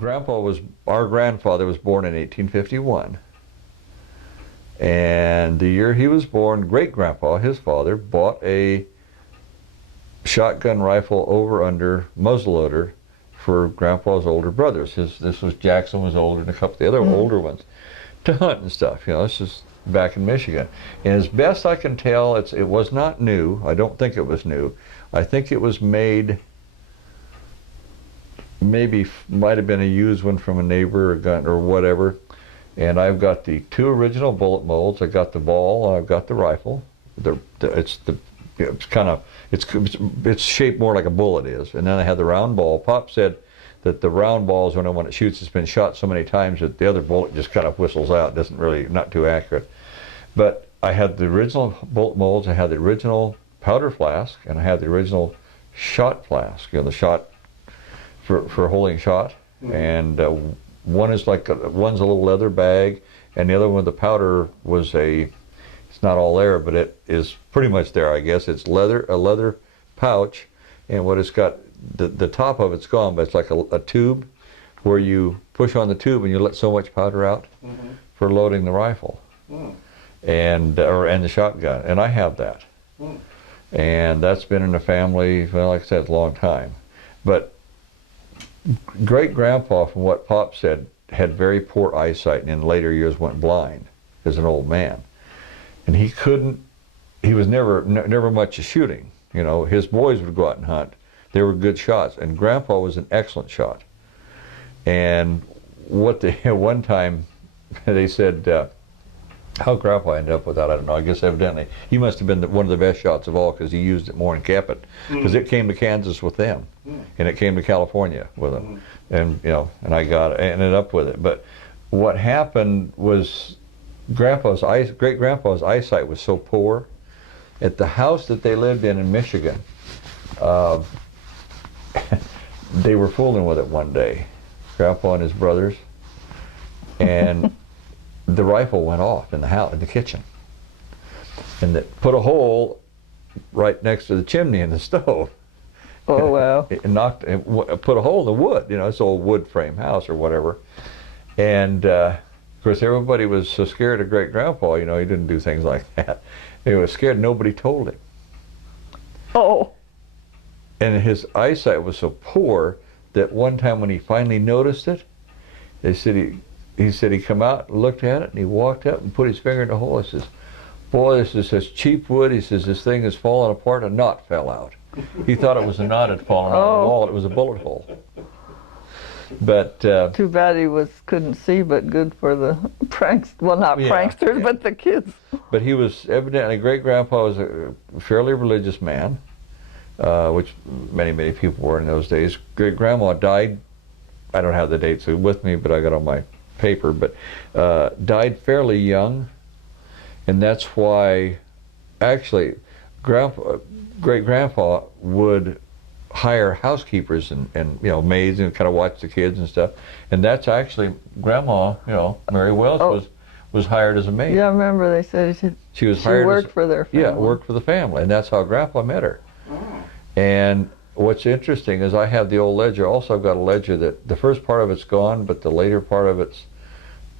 our grandfather was born in 1851. And the year he was born, great-grandpa, his father, bought a shotgun rifle over-under muzzleloader for Grandpa's older brothers. This was Jackson was older than a couple of the other older ones, to hunt and stuff. You know, this is back in Michigan. And as best I can tell, it was not new. I don't think it was new. I think it was made, maybe might have been a used one from a neighbor or gun or whatever. And I've got the 2 original bullet molds. I got the ball. I've got the rifle. It's shaped more like a bullet is. And then I had the round ball. Pop said that the round ball is when it shoots, it's been shot so many times that the other bullet just kind of whistles out. Doesn't really, not too accurate. But I had the original bullet molds. I had the original powder flask, and I had the original shot flask. You know, the shot for holding shot. And one's a little leather bag, and the other one, the powder, was it's not all there, but it is pretty much there, I guess. It's a leather pouch, and what it's got, the top of it's gone, but it's like a tube where you push on the tube and you let so much powder out for loading the rifle and the shotgun, and I have that. And that's been in the family, well, like I said, a long time. But great-grandpa, from what Pop said, had very poor eyesight, and in later years went blind as an old man. And he was never much of shooting. You know, his boys would go out and hunt. They were good shots, and Grandpa was an excellent shot. And one time they said, how Grandpa ended up with that, I don't know. I guess evidently he must have been one of the best shots of all, because he used it more and kept it, because it came to Kansas with them, and it came to California with them, and you know, and I ended up with it. But what happened was great-grandpa's eyesight was so poor. At the house that they lived in Michigan, they were fooling with it one day, Grandpa and his brothers, and the rifle went off in the house, in the kitchen, and it put a hole right next to the chimney in the stove. Oh wow! It put a hole in the wood. You know, this old wood frame house or whatever, and of course everybody was so scared of great-grandpa. You know, he didn't do things like that. He was scared. Nobody told him. Oh. And his eyesight was so poor that one time when he finally noticed it, they said he said he come out and looked at it, and he walked up and put his finger in the hole. He says, boy, this is such cheap wood. He says, this thing has fallen apart. A knot fell out. He thought it was a knot had fallen out of the wall. It was a bullet hole. But too bad he couldn't see, but good for the pranks. Well, not pranksters, but the kids. But he was evidently, great-grandpa was a fairly religious man, which many people were in those days. Great-grandma died, I don't have the dates with me, but I got on my paper, but died fairly young, and that's why actually great-grandpa would hire housekeepers and you know, maids, and kind of watch the kids and stuff, and that's actually Grandma, you know, Mary Wells was hired as a maid. Yeah, I remember they said she was hired. She worked for their family. Yeah, worked for the family, and that's how Grandpa met her. And what's interesting is I have the old ledger. Also, I've got a ledger that the first part of it's gone, but the later part of it's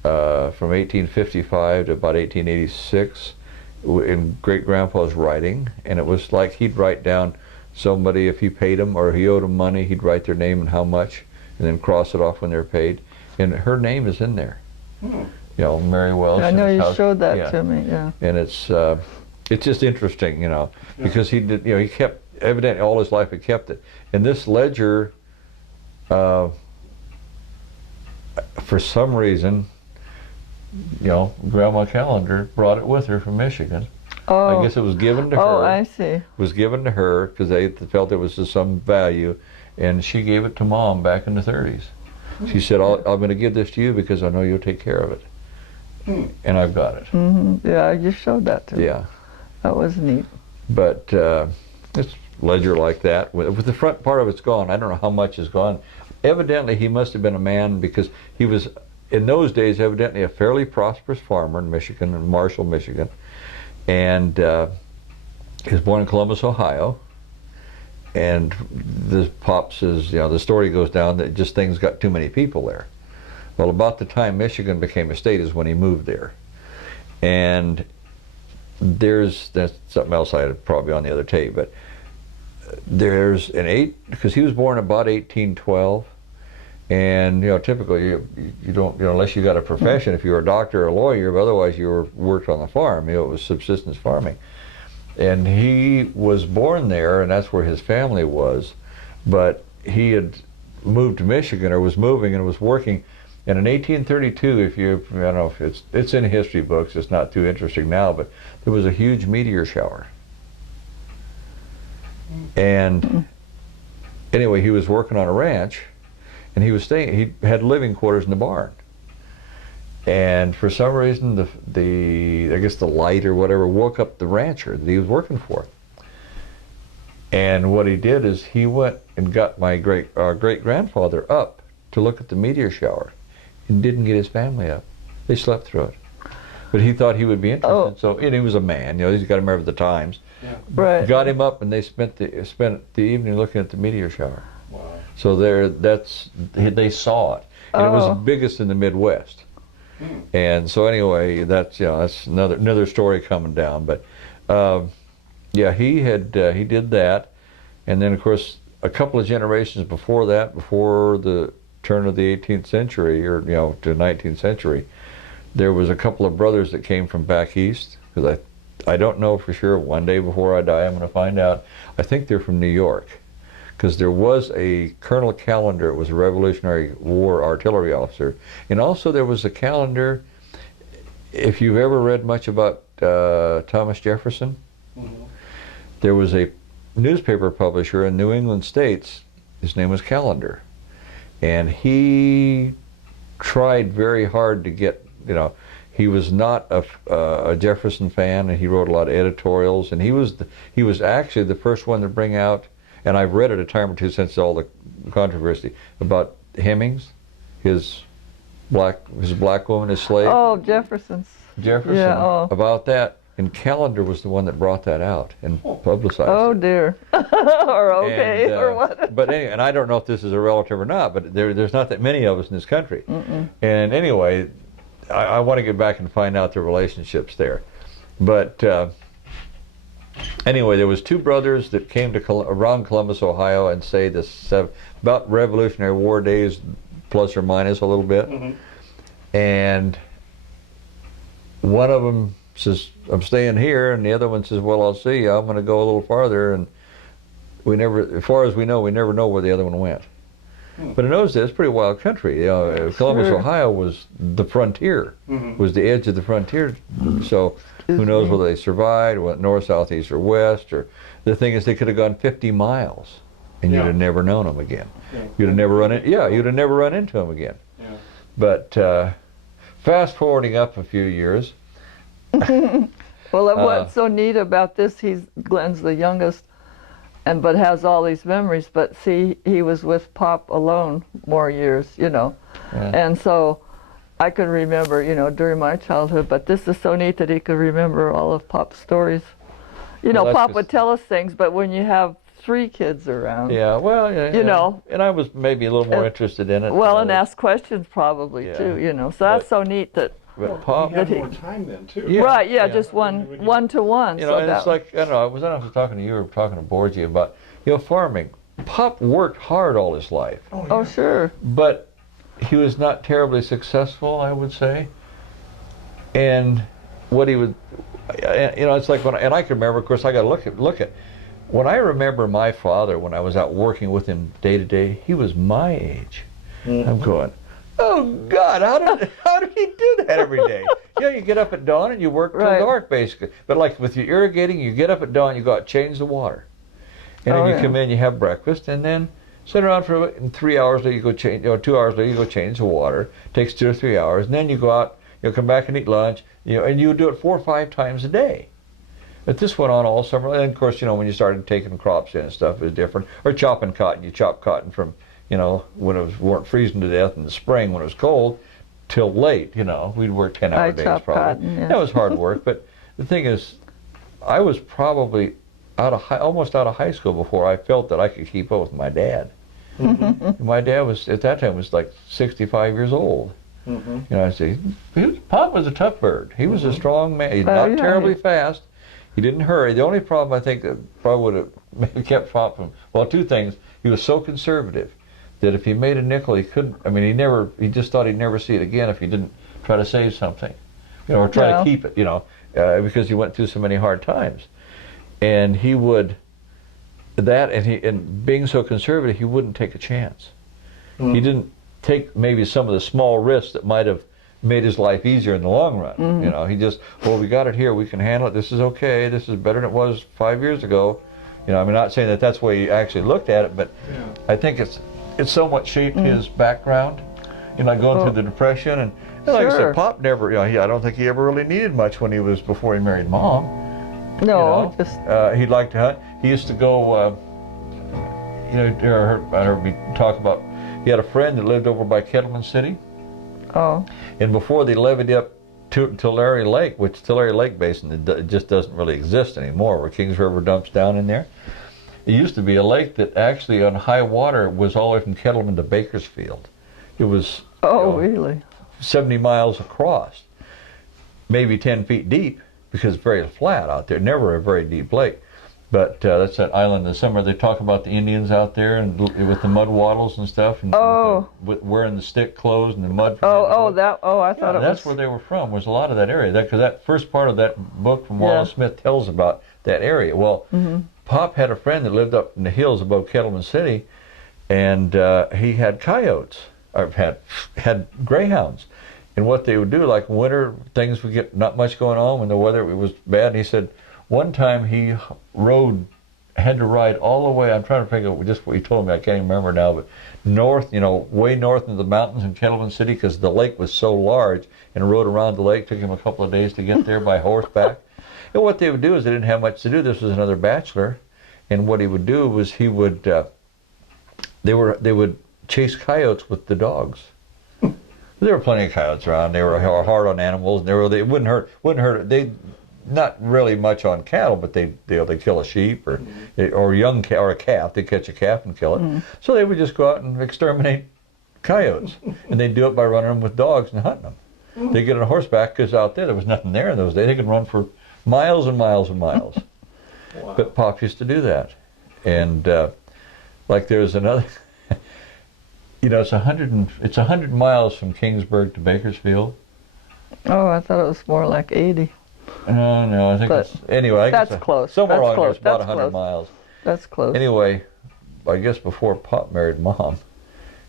from 1855 to about 1886 in great-grandpa's writing, and it was like he'd write down somebody, if he paid him or he owed him money, he'd write their name and how much, and then cross it off when they're paid. And her name is in there. You know, Mary Wells. I know you showed that to me. Yeah. And it's just interesting, you know, because he did, you know, he kept, evidently all his life he kept it. And this ledger, for some reason, you know, Grandma Calender brought it with her from Michigan. I guess it was given to her. Oh, I see. It was given to her because they felt there was some value, and she gave it to Mom back in the 30s. She said, I'm going to give this to you because I know you'll take care of it. And I've got it. Yeah, you showed that to me. Yeah. That was neat. But it's ledger like that. With the front part of it's gone. I don't know how much is gone. Evidently, he must have been a man because he was, in those days, evidently a fairly prosperous farmer in Michigan, in Marshall, Michigan. And he was born in Columbus, Ohio, and the Pop says, you know, the story goes down that just things got too many people there. Well, about the time Michigan became a state is when he moved there. And that's something else I had probably on the other tape, but there's because he was born about 1812, and you know, typically you don't, you know, unless you got a profession, if you were a doctor or a lawyer, but otherwise you worked on the farm, you know, it was subsistence farming. And he was born there, and that's where his family was, but he had moved to Michigan, or was moving and was working. And in 1832, I don't know if it's in history books, it's not too interesting now, but there was a huge meteor shower. And anyway, he was working on a ranch, and he had living quarters in the barn. And for some reason, I guess the light or whatever woke up the rancher that he was working for. And what he did is he went and got my great-grandfather up to look at the meteor shower, and didn't get his family up. They slept through it. But he thought he would be interested. Oh. So, and he was a man, you know, he's got to remember the times. Yeah. Right. Got him up, and they spent the evening looking at the meteor shower. Wow. So they saw it. And it was the biggest in the Midwest. And so anyway, that's another story coming down. But yeah, he did that. And then of course a couple of generations before that, before the turn of the 18th century, or you know, to the 19th century, there was a couple of brothers that came from back east, because I don't know for sure. One day before I die, I'm going to find out. I think they're from New York, because there was a Colonel Calender, was a Revolutionary War artillery officer, and also there was a Calender. If you've ever read much about Thomas Jefferson, there was a newspaper publisher in New England states. His name was Calender. And he tried very hard to get, you know, he was not a Jefferson fan, and he wrote a lot of editorials, and he was actually the first one to bring out, and I've read it a time or two since all the controversy about Hemmings, his black woman, his slave. Oh, Jefferson. Yeah, about that. And Calender was the one that brought that out and publicized it. Oh dear. Or okay, and, or what? But anyway, and I don't know if this is a relative or not, but there's not that many of us in this country. And anyway, I want to get back and find out the relationships there. But anyway, there was two brothers that came to around Columbus, Ohio, and say this about Revolutionary War days, plus or minus a little bit. And one of them says, I'm staying here, and the other one says, well, I'll see you. I'm going to go a little farther, and we never, as far as we know where the other one went. But in those days, it's pretty wild country. You know, Columbus, Ohio was the frontier, was the edge of the frontier. So who knows whether they survived, went north, south, east, or west. Or the thing is, they could have gone 50 miles, and you'd have never known them again. You'd have never run you'd have never run into them again. But fast forwarding up a few years. Well, what's so neat about this, Glenn's the youngest, but has all these memories, but see, he was with Pop alone more years, you know. And so I could remember, you know, during my childhood, but this is so neat that he could remember all of Pop's stories. You know, Pop would tell us things, but when you have 3 kids around. Yeah, well, you know. And I was maybe a little more interested in it. Well, and ask questions probably too, you know. So that's so neat that. But Pop, he had more time then too. Right, just one to one. You know, and it's like, I don't know, I was talking to you or talking to Borgie about, you know, farming. Pop worked hard all his life. Oh, sure. But he was not terribly successful, I would say. And what he would, you know, it's like and I can remember, of course, I got to look at, when I remember my father, when I was out working with him day to day, he was my age. I'm going, oh God, how did he do that every day? You know, you get up at dawn and you work till dark basically. But like with your irrigating, you get up at dawn, you go out, change the water. And then you come in, you have breakfast, and then sit around for and 3 hours later you go change, 2 hours later you go change the water. Takes 2 or 3 hours, and then you go out, you'll come back and eat lunch, you know, and you do it 4 or 5 times a day. But this went on all summer, and of course, you know, when you started taking crops in and stuff, it was different. Or chopping cotton, you chop cotton from, you know, when it weren't freezing to death in the spring when it was cold, till late, you know. We'd work 10-hour days probably. Cotton, That was hard work, but the thing is, I was probably almost out of high school before I felt that I could keep up with my dad. Mm-hmm. My dad was at that time was like 65 years old. Mm-hmm. You know, I say, Pop was a tough bird. He was a strong man. He's Oh, not yeah, terribly fast. He didn't hurry. The only problem I think that probably would have maybe kept Pop from, well, two things. He was so conservative that if he made a nickel, he couldn't. I mean, he just thought he'd never see it again if he didn't try to save something, you know, or try to keep it, you know, because he went through so many hard times. And he would and being so conservative, he wouldn't take a chance. He didn't take maybe some of the small risks that might have made his life easier in the long run. You know, he just, well, we got it here, we can handle it, this is okay, this is better than it was 5 years ago. You know, I'm not saying that that's the way he actually looked at it, but I think it's somewhat shaped his background, you know, like going through the Depression. And like I said, Pop never, you know, I don't think he ever really needed much when he was, before he married Mom. No, You know? just... He liked to hunt. He used to go, you know, I heard me talk about, he had a friend that lived over by Kettleman City. Oh. And before they levied up Tulare Lake, which Tulare Lake Basin, it just doesn't really exist anymore, where Kings River dumps down in there. It used to be a lake that actually on high water was all the way from Kettleman to Bakersfield. It was Really? 70 miles across, maybe 10 feet deep, because it's very flat out there, never a very deep lake. But that's that island in the summer. They talk about the Indians out there and with the mud wattles and stuff, and with wearing the stick clothes and the mud. I thought it was... That's where they were from, was a lot of that area. Because that first part of that book from Wallace Smith tells about that area. Well, Pop had a friend that lived up in the hills above Kettleman City, and he had coyotes, or had greyhounds. And what they would do, like winter, things would get not much going on when the weather was bad. And he said one time he had to ride all the way, I'm trying to figure out just what he told me, I can't even remember now, but north, you know, way north into the mountains in Kettleman City, because the lake was so large, and rode around the lake. Took him a couple of days to get there by horseback. And what they would do is they didn't have much to do. This was another bachelor, and what he would do was he would they would chase coyotes with the dogs. There were plenty of coyotes around. They were hard on animals. They wouldn't hurt. They not really much on cattle, but they kill a sheep or a calf. They catch a calf and kill it. So they would just go out and exterminate coyotes, and they'd do it by running them with dogs and hunting them. They get on horseback because out there was nothing there in those days. They could run for miles and miles and miles. Wow. But Pop used to do that, and like there's another. You know, it's 100 miles from Kingsburg to Bakersfield. Oh, I thought it was more like 80. No, I think it's, anyway, I that's guess close. Somewhere That's along there, close. it's about That's 100 close. miles. That's close. Anyway, I guess before Pop married Mom,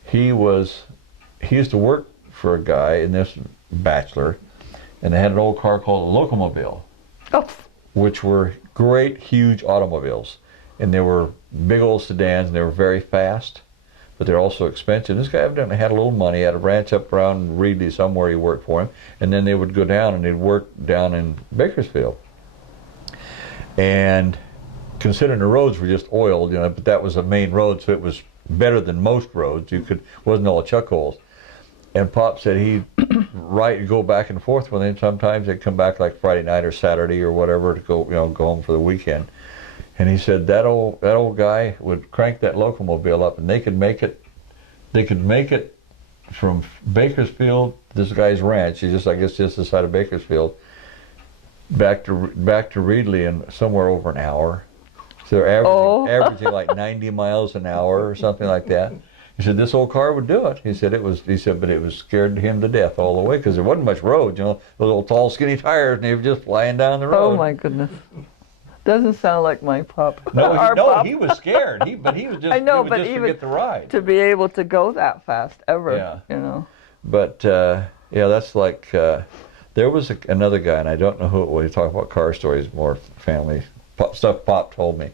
he used to work for a guy, and this bachelor, and they had an old car called a locomobile, which were great, huge automobiles. And they were big old sedans, and they were very fast, but they're also expensive. This guy evidently had a little money, had a ranch up around Reedley somewhere. He worked for him, and then they would go down and they'd work down in Bakersfield. And considering the roads were just oiled, you know, but that was a main road, so it was better than most roads. Wasn't all chuck holes. And Pop said he'd go back and forth with him. Sometimes they'd come back like Friday night or Saturday or whatever to go home for the weekend. And he said that old guy would crank that locomobile up, and they could make it from Bakersfield, this guy's ranch, I guess just the side of Bakersfield, back to Reedley in somewhere over an hour. So they're averaging like 90 miles an hour or something like that. He said this old car would do it. He said but it was scared him to death all the way because there wasn't much road, you know, those old tall skinny tires, and they were just flying down the road. Oh my goodness. Doesn't sound like my Pop. No, he was scared. But he was just. I know, he was but just even to get the ride. to be able to go that fast ever, you know. But that's like there was another guy, and I don't know who it was. You talk about car stories, more family stuff. Pop told me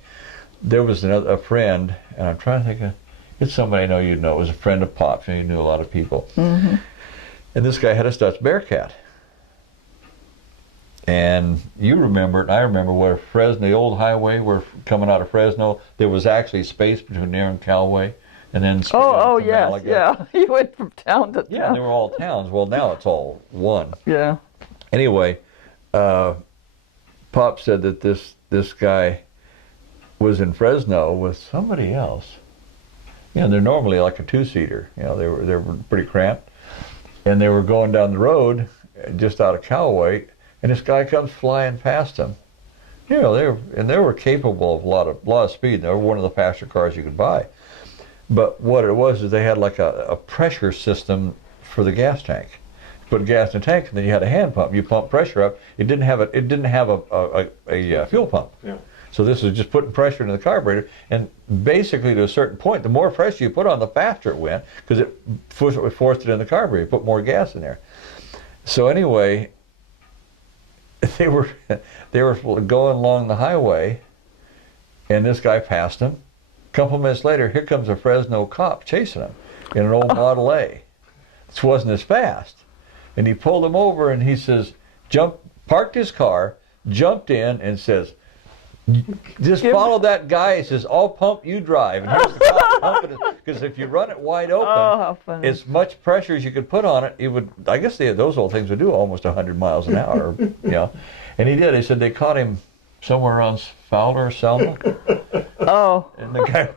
there was a friend, and I'm trying to think of it's somebody I know you'd know. It was a friend of Pop's, and he knew a lot of people. And this guy had a Stutz Bearcat. And you remember it, and I remember where Fresno, the old highway, where coming out of Fresno, there was actually space between there and Calway, and then yes, yeah. You went from town to town. Yeah, they were all towns. Well, now it's all one. Yeah. Anyway, Pop said that this guy was in Fresno with somebody else. Yeah, they're normally like a two-seater. You know, they were pretty cramped, and they were going down the road just out of Callaway, and this guy comes flying past them. You know, they were capable of a lot of speed. They were one of the faster cars you could buy. But what it was is they had like a pressure system for the gas tank. You put gas in the tank, and then you had a hand pump. You pump pressure up. It didn't have a fuel pump. Yeah. So this was just putting pressure into the carburetor, and basically to a certain point, the more pressure you put on, the faster it went, because it forced it in the carburetor. You put more gas in there. So anyway, they were going along the highway, and this guy passed them. A couple minutes later, here comes a Fresno cop chasing him in an old Model A. This wasn't as fast, and he pulled him over, and he says, parked his car, jumped in, and says, just follow that guy. He says, I'll pump, you drive. And here's the cop pumping it, because if you run it wide open, how funny. as much pressure as you could put on it, it would, I guess those old things would do almost 100 miles an hour, you know. And he did. They said they caught him somewhere around Fowler or Selma. Oh. And the guy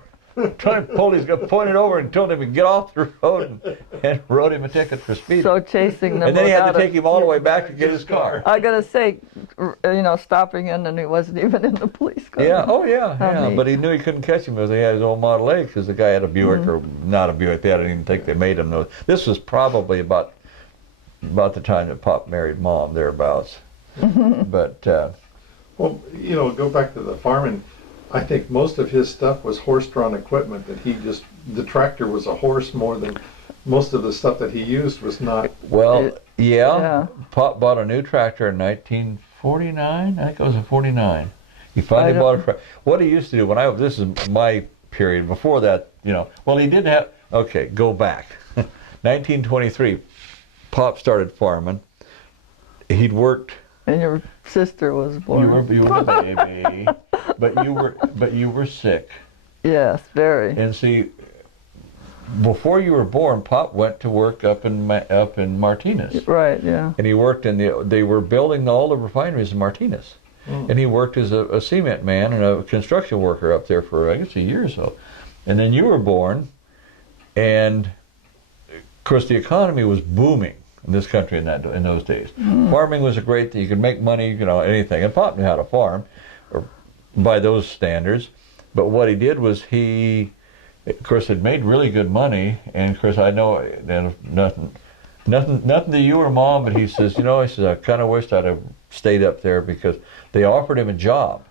trying to pull his gun, pointed over and told him to get off the road, and wrote him a ticket for speeding. So chasing them. And then he had to take him all the way back to get his car. I gotta say, you know, stopping in, and he wasn't even in the police car. Yeah, oh yeah, yeah. neat. But he knew he couldn't catch him because he had his old Model A, because the guy had a Buick, or not a Buick. They didn't even think they made him know. This was probably about the time that Pop married Mom, thereabouts. But Well, you know, go back to the farming. I think most of his stuff was horse-drawn equipment that the tractor was a horse more than most of the stuff that he used was not. well, yeah, yeah. Pop bought a new tractor in 1949. I think it was in 49. He finally I don't- bought a tractor. What he used to do this is my period. Before that, you know, well, he did have. Okay, go back. 1923, Pop started farming. He'd worked. And your sister was born. You were a baby, but you were sick. Yes, very. And see, before you were born, Pop went to work up in Martinez, Right, yeah. and he worked they were building all the refineries in Martinez, and he worked as a cement man and a construction worker up there for, I guess, a year or so. And then you were born, and of course the economy was booming in this country in those days. Farming was a great thing. You could make money, you know, anything. And Pop knew how to farm, or by those standards. But what he did was he, of course, had made really good money. And of course, I know nothing to you or Mom, but he says, you know, I kind of wished I'd have stayed up there, because they offered him a job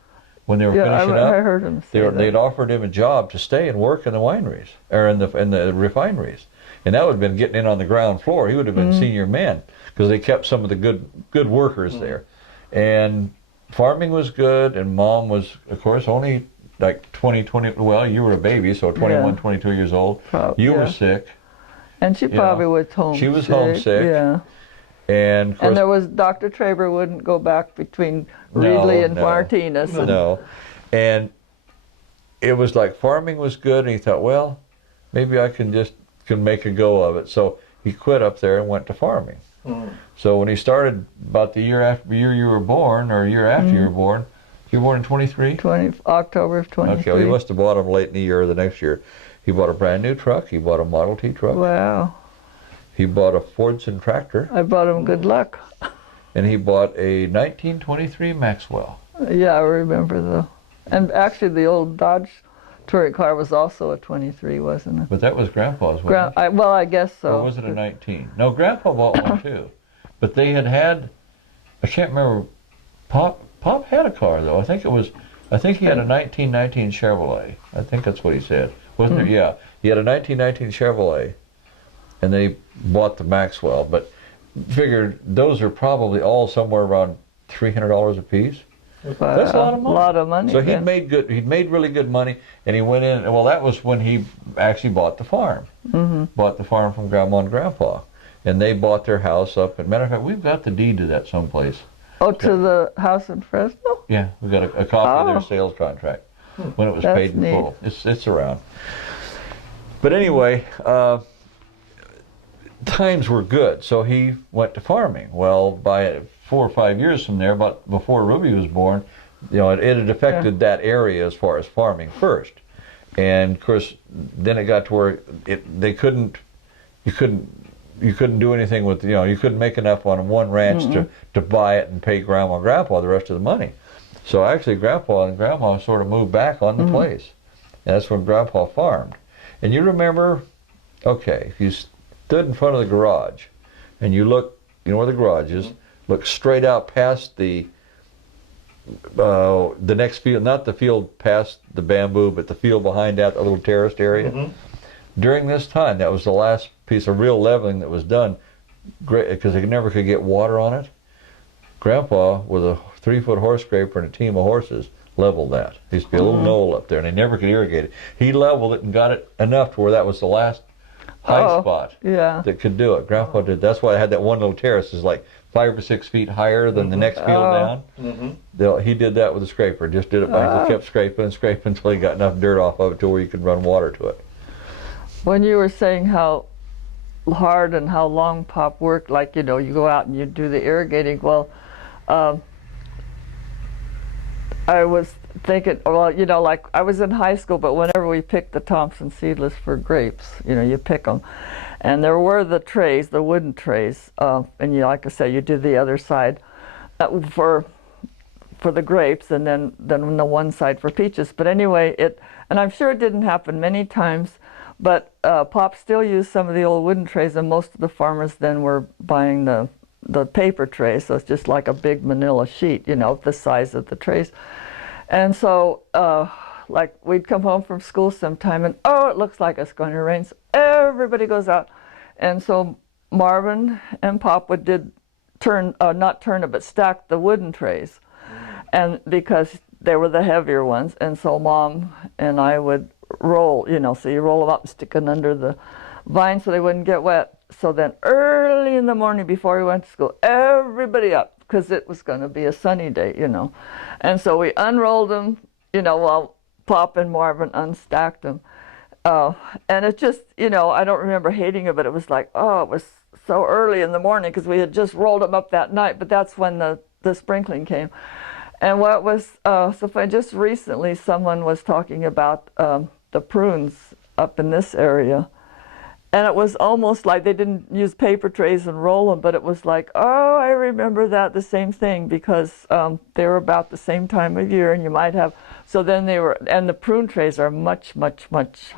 when they were finishing up. I heard him say They'd that. offered him a job to stay and work in the wineries, or in the refineries. And that would have been getting in on the ground floor. He would have been senior man, because they kept some of the good workers there. And farming was good, and Mom was, of course, only like 20, well, you were a baby, so 21, 22 years old. You were sick. And she probably was homesick. She was homesick. Yeah. And of course, And there was, Dr. Traber wouldn't go back between Reedley and Martinez. No. And it was like farming was good, and he thought, well, maybe I can make a go of it. So he quit up there and went to farming. So when he started about the year you were born, or a year after you were born in 23? October of 23. Okay, well, he must have bought them late in the year or the next year. He bought a brand new truck. He bought a Model T truck. Wow. He bought a Fordson tractor. I brought him good luck. And he bought a 1923 Maxwell. Yeah, I remember and actually the old Dodge touring car was also a 23, wasn't it? But that was Grandpa's, wasn't it? Well, I guess so. Or was it a 19? No, Grandpa bought one too. But they had, I can't remember, Pop had a car though. I think he had a 1919 Chevrolet. I think that's what he said. Wasn't it? Yeah. He had a 1919 Chevrolet, and they bought the Maxwell. But figured those are probably all somewhere around $300 a piece. That's a lot of money. A lot of money. So he'd made really good money, and he went in. Well, that was when he actually bought the farm. Bought the farm from Grandma and Grandpa, and they bought their house up. As a matter of fact, we've got the deed to that someplace. Oh, to the house in Fresno? Yeah, we got a copy of their sales contract when it was paid in full. It's around. But anyway, times were good, so he went to farming. Well, by 4 or 5 years from there, about before Ruby was born, You know, it had affected that area as far as farming first, and of course, then it got to where you couldn't do anything with, you know, you couldn't make enough on one ranch to buy it and pay Grandma and Grandpa the rest of the money. So actually, Grandpa and Grandma sort of moved back on the place, and that's when Grandpa farmed. And you remember, okay, if you stood in front of the garage, and you look, you know where the garage is, look straight out past the next field, not the field past the bamboo, but the field behind that, a little terraced area. During this time, that was the last piece of real leveling that was done, because they never could get water on it. Grandpa, with a 3-foot horse scraper and a team of horses, leveled that. There used to be a little knoll up there, and they never could irrigate it. He leveled it and got it enough to where that was the last high spot that could do it. Grandpa did. That's why I had that one little terrace. Is like 5 or 6 feet higher than the next field down. He did that with a scraper. Just did it by kept scraping and scraping until he got enough dirt off of it to where you could run water to it. When you were saying how hard and how long Pop worked, like, you know, you go out and you do the irrigating, well, I was thinking, well, you know, like I was in high school, but whenever we picked the Thompson seedless for grapes, you know, you pick them. And there were the trays, the wooden trays, and you, like I say, you do the other side for the grapes, and then the one side for peaches. But anyway, and I'm sure it didn't happen many times, but Pop still used some of the old wooden trays, and most of the farmers then were buying the paper trays, so it's just like a big manila sheet, you know, the size of the trays. And so, like, we'd come home from school sometime, and oh, it looks like it's going to rain, so everybody goes out. And so Marvin and Pop not turn it, but stack the wooden trays, and because they were the heavier ones. And so Mom and I would roll, you know, so you roll them up and stick them under the vine so they wouldn't get wet. So then early in the morning before we went to school, everybody up, because it was going to be a sunny day, you know. And so we unrolled them, you know, while Pop and Marvin unstacked them. And it just, you know, I don't remember hating it, but it was like, oh, it was so early in the morning because we had just rolled them up that night, but that's when the sprinkling came. And what was so funny, just recently someone was talking about the prunes up in this area. And it was almost like they didn't use paper trays and roll them, but it was like, oh, I remember that, the same thing, because they were about the same time of year, and you might have, so then they were, and the prune trays are much, much, much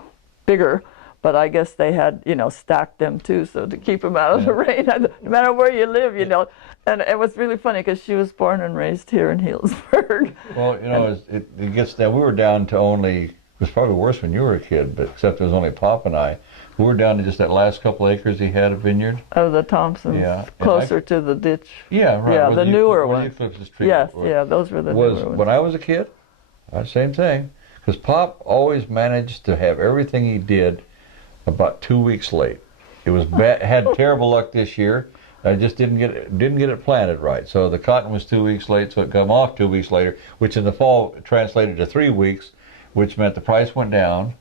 bigger, but I guess they had, you know, stacked them too, so to keep them out of the rain, no matter where you live, you know. And it was really funny because she was born and raised here in Healdsburg. Well, you know, it gets down, we were down to only, it was probably worse when you were a kid, but except it was only Pop and I. We were down to just that last couple acres he had a vineyard. Oh, the Thompsons, closer to the ditch. Yeah, right. Yeah, the newer ones. Yes, yeah, yeah, those were the newer ones. When I was a kid, same thing. Because Pop always managed to have everything he did about 2 weeks late. It was bad, had terrible luck this year. I just didn't get it planted right. So the cotton was 2 weeks late, so it come off 2 weeks later, which in the fall translated to 3 weeks, which meant the price went down.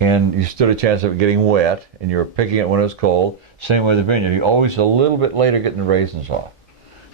And you stood a chance of it getting wet, and you were picking it when it was cold. Same with the vineyard. You always a little bit later getting the raisins off.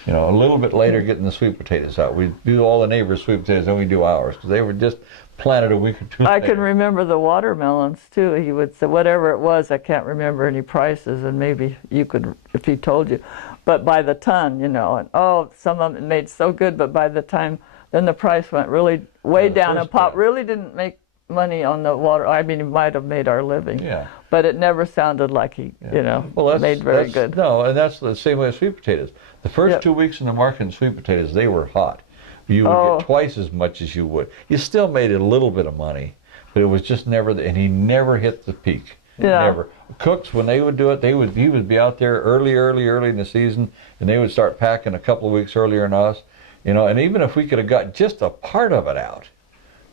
You know, a little bit later getting the sweet potatoes out. We do all the neighbors' sweet potatoes, then we do ours, because they were just planted a week or two later. I can remember the watermelons, too. He would say, whatever it was, I can't remember any prices, and maybe you could, if he told you. But by the ton, you know, and oh, some of them made so good, but by the time, then the price went really way down, and Pop really didn't make money on the water. I mean, he might have made our living, but it never sounded like he, you know, made very good. No, and that's the same way with sweet potatoes. The first 2 weeks in the market in sweet potatoes, they were hot. You would get twice as much as you would. You still made a little bit of money, but it was just never, and he never hit the peak. Never. Cooks, when they would do it, he would be out there early in the season, and they would start packing a couple of weeks earlier than us, you know, and even if we could have got just a part of it out,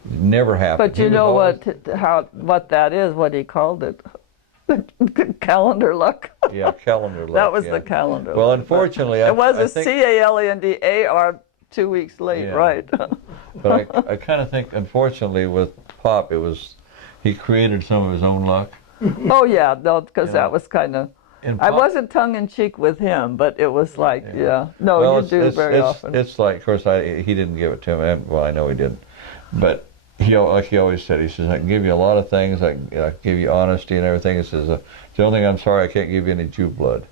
never happened. But you know what that is, what he called it? Calendar luck. Yeah, calendar luck. That was the calendar. Well, unfortunately, it was a CALENDAR 2 weeks late, right? But I kind of think, unfortunately, with Pop, he created some of his own luck. Oh yeah, no, because that was kind of. And I Pop- wasn't tongue-in-cheek with him, but it was like, yeah. No, well, you do very often. It's like, of course, he didn't give it to me. Well, I know he didn't, but like he always said, he says, I can give you a lot of things. I can give you honesty and everything. He says, the only thing I'm sorry, I can't give you any Jew blood.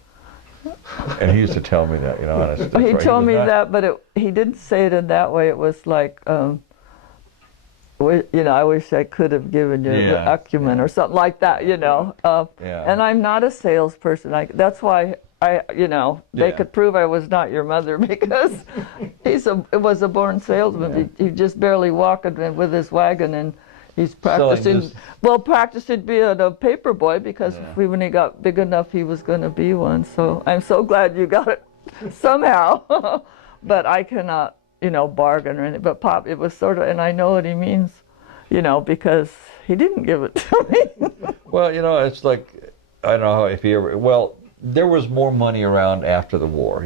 And he used to tell me that, honestly. He told me that, but he didn't say it in that way. It was like, I wish I could have given you the acumen or something like that, And I'm not a salesperson. That's why they could prove I was not your mother, because it was a born salesman. He just barely walking with his wagon, and he's practicing. Well, practicing being a paper boy, because when he got big enough, he was going to be one. So I'm so glad you got it somehow. But I cannot, bargain or anything. But Pop, it was sort of, and I know what he means, because he didn't give it to me. Well, it's like, I don't know if you ever, well, there was more money around after the war,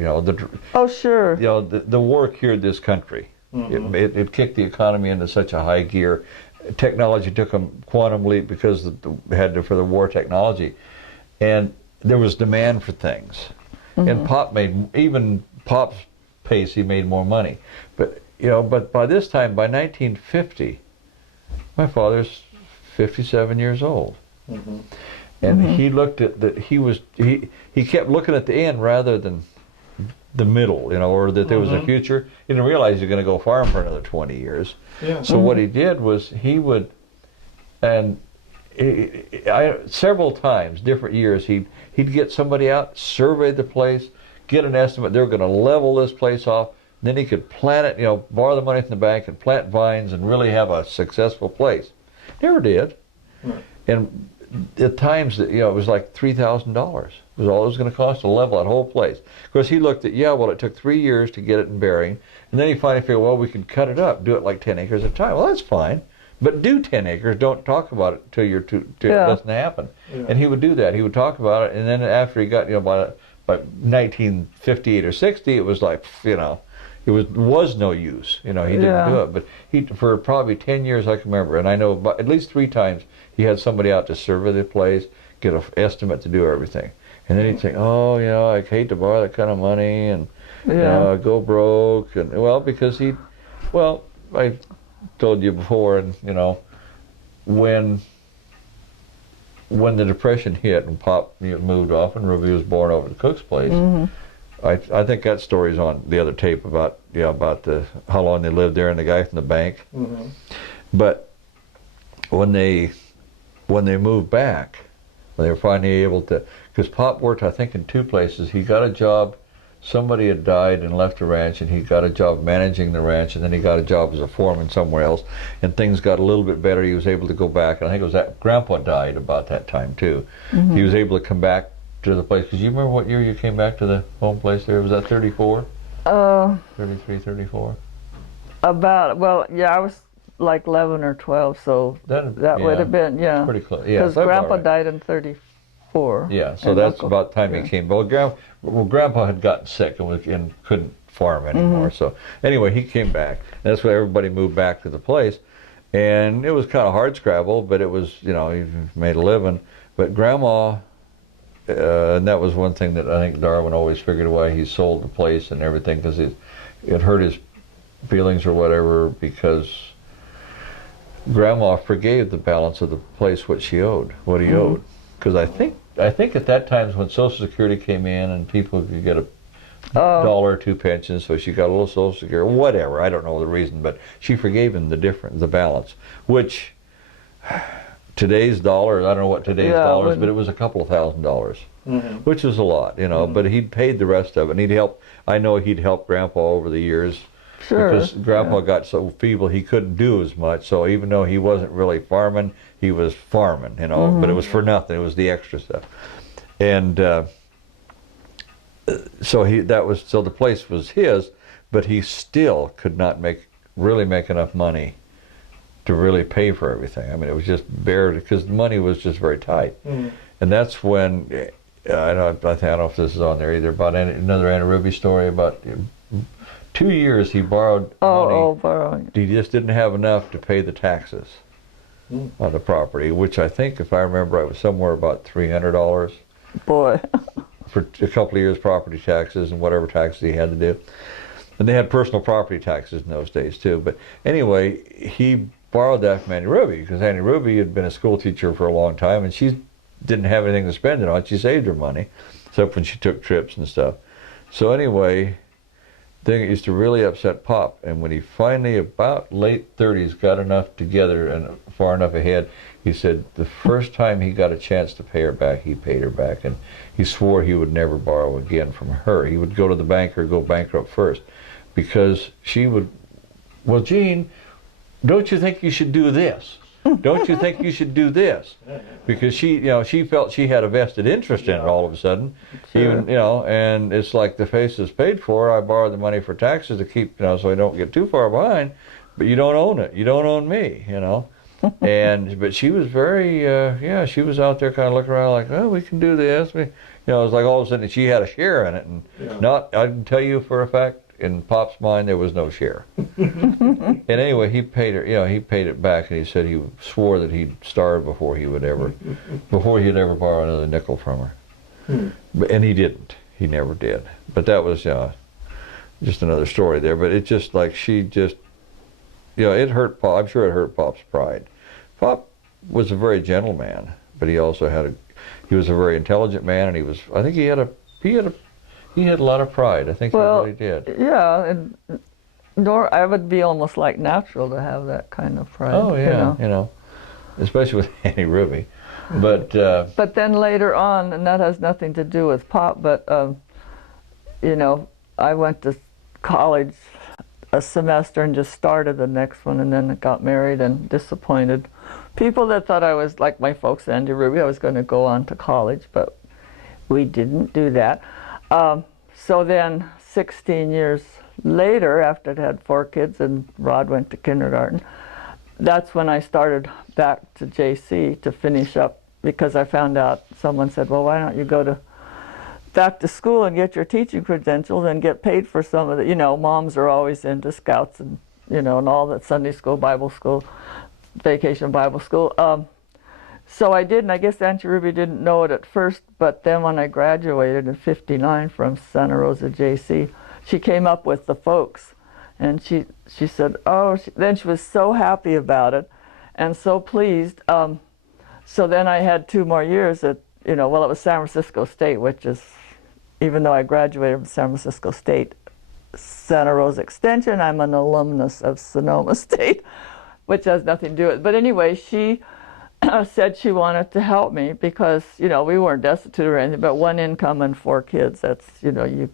Oh, sure. The war cured this country. Mm-hmm. It kicked the economy into such a high gear. Technology took a quantum leap because for the war technology, and there was demand for things. Mm-hmm. And even Pop's pace, he made more money. But by this time, by 1950, my father's 57 years old. Mm-hmm. And he looked at that. He kept looking at the end rather than the middle, or that there was a future. He didn't realize he was going to go farm for another 20 years. Yeah. So what he did was several times, different years, he'd get somebody out, survey the place, get an estimate. They're going to level this place off. Then he could plant it, borrow the money from the bank and plant vines and really have a successful place. Never did. Right. And at times, it was like $3,000 was all it was going to cost to level that whole place. Of course, he looked at, it took 3 years to get it in bearing, and then he finally figured, well, we can cut it up, do it like 10 acres at a time. Well, that's fine, but do 10 acres. Don't talk about it till it doesn't happen. Yeah. And he would do that. He would talk about it, and then after he got, by 1958 or 60, it was like, it was no use. He didn't do it. But for probably 10 years, I can remember, and I know at least 3 times, he had somebody out to survey the place, get an estimate to do everything. And then he'd say, I hate to borrow that kind of money, and go broke. And because I told you before, and when the Depression hit and Pop moved off and Ruby was born over to Cook's place, I think that story's on the other tape about how long they lived there and the guy from the bank. Mm-hmm. But when they moved back, when they were finally able to, because Pop worked, I think, in 2 places. He got a job, somebody had died and left the ranch, and he got a job managing the ranch, and then he got a job as a foreman somewhere else, and things got a little bit better. He was able to go back, and I think it was that Grandpa died about that time too. Mm-hmm. He was able to come back to the place, because you remember what year you came back to the home place there? Was that 34? 33, 34? I was like 11 or 12, so that would have been, pretty close. Yeah, because Grandpa died in 34. Yeah, so that's about the time he came. Well, Grandpa had gotten sick and couldn't farm anymore. Mm-hmm. So anyway, he came back. And that's why everybody moved back to the place. And it was kind of hard scrabble, but it was, he made a living. But Grandma, and that was one thing that I think Darwin always figured why he sold the place and everything, because it hurt his feelings or whatever, because Grandma forgave the balance of the place what he owed. Because I think at that time when Social Security came in and people could get a dollar or 2 pensions, so she got a little Social Security, whatever, I don't know the reason, but she forgave him the balance, which today's dollar, I don't know what today's dollar is, but it was a couple of $1,000s, which is a lot, but he'd paid the rest of it, and I know he'd helped Grandpa over the years. Sure. Because Grandpa got so feeble he couldn't do as much, so even though he wasn't really farming, he was farming, but it was for nothing. It was the extra stuff. And so the place was his, but he still could not really make enough money to really pay for everything. I mean, it was just bare, because the money was just very tight. And that's when, I don't know if this is on there either, about another Anna Ruby story about 2 years he borrowed money. Borrowing. He just didn't have enough to pay the taxes on the property, which I think, if I remember right, was somewhere about $300. Boy. for a couple of years property taxes and whatever taxes he had to do. And they had personal property taxes in those days too. But anyway, he borrowed that from Auntie Ruby, because Auntie Ruby had been a school teacher for a long time, and she didn't have anything to spend it on. She saved her money, except when she took trips and stuff. So anyway, thing used to really upset Pop, and when he finally, about late 30s, got enough together and far enough ahead, he said the first time he got a chance to pay her back, he paid her back, and he swore he would never borrow again from her. He would go to the bank or go bankrupt first, because she would, well, Gene, don't you think you should do this? Don't you think you should do this? Because she, you know, she felt she had a vested interest in it all of a sudden. Sure. Even, you know, and it's like the face is paid for. I borrowed the money for taxes to keep, you know, so I don't get too far behind. But you don't own it. You don't own me, you know. But she was very, yeah, she was out there kind of looking around like, oh, we can do this. You know, it was like all of a sudden she had a share in it. And not, I can tell you for a fact, in Pop's mind, there was no share. And anyway, he paid her, you know, he paid it back, and he said he swore that he'd starve before he'd ever borrow another nickel from her. And he didn't. He never did. But that was just another story there. But it just like she just, you know, it hurt Pop. I'm sure it hurt Pop's pride. Pop was a very gentle man, but he also had he was a very intelligent man, and he was, I think he had a lot of pride. I think he really did. Yeah, and I would be almost like natural to have that kind of pride. Oh yeah, you know, especially with Auntie Ruby. But then later on, and that has nothing to do with Pop, but you know, I went to college a semester and just started the next one, and then got married and disappointed people that thought I was like my folks, Auntie Ruby. I was going to go on to college, but we didn't do that. So then 16 years later, after I'd had 4 kids and Rod went to kindergarten, that's when I started back to JC to finish up, because I found out, someone said, well, why don't you go back to school and get your teaching credentials and get paid for some of the, you know, moms are always into Scouts and, you know, and all that, Sunday school, Bible school, vacation Bible school. So I did, and I guess Auntie Ruby didn't know it at first, but then when I graduated in '59 from Santa Rosa JC, she came up with the folks, and she said, oh, then she was so happy about it and so pleased. So then I had 2 more years at, you know, well, it was San Francisco State, which is, even though I graduated from San Francisco State, Santa Rosa Extension, I'm an alumnus of Sonoma State, which has nothing to do with it. But anyway, she said she wanted to help me because, you know, we weren't destitute or anything, but 1 income and 4 kids, that's, you know,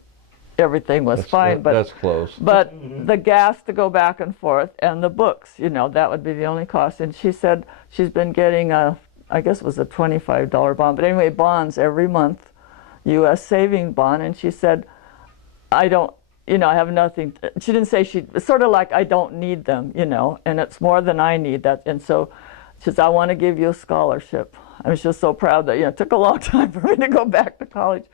everything was fine. But that's close. But the gas to go back and forth and the books, you know, that would be the only cost. And she said she's been getting I guess it was a $25 bond, but anyway, bonds every month, U.S. saving bond. And she said, I don't, you know, I have nothing. She didn't say it's sort of like, I don't need them, you know, and it's more than I need that. And so she says, I want to give you a scholarship. I was just so proud that, you know, it took a long time for me to go back to college.